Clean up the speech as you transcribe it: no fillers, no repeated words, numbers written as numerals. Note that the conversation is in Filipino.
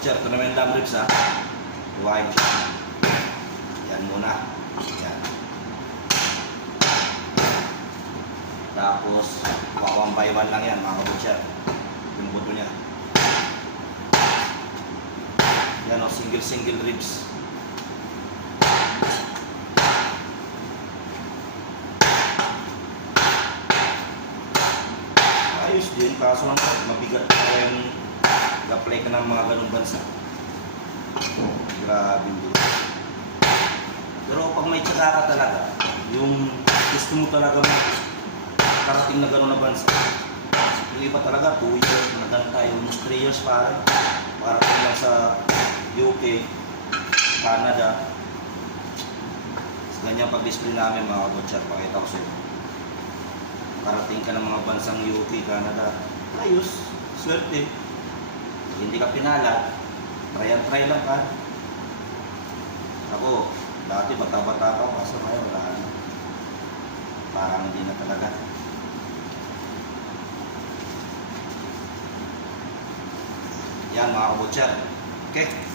kabutcher, ito naman yung lamb ribs ha. Huwain ko siya. Yan muna. Yan. Tapos, 1 by 1 lang yan mga kabutcher. Yung buto niya. Yan o, single ribs. Ayos din, kaso lang mabigat pa yung apply ka ng mga ganong bansa. Grabe din. Pero pag may tsaka ka talaga, yung gusto mo talaga karating na gano'n na bansa, yung iba talaga 2 years, nagano tayo, almost 3 years para lang sa UK, Canada. Ganyan pag-display namin mga kabutcher, pakita ko sa'yo. Karating ka ng mga bansang UK, Canada, ayos, swerte. Hindi ka pinala, try lang ka. Ako, dati bata-bata ako, kaso ngayon wala na. Parang hindi na talaga. Yan mga kabutcher. Okay.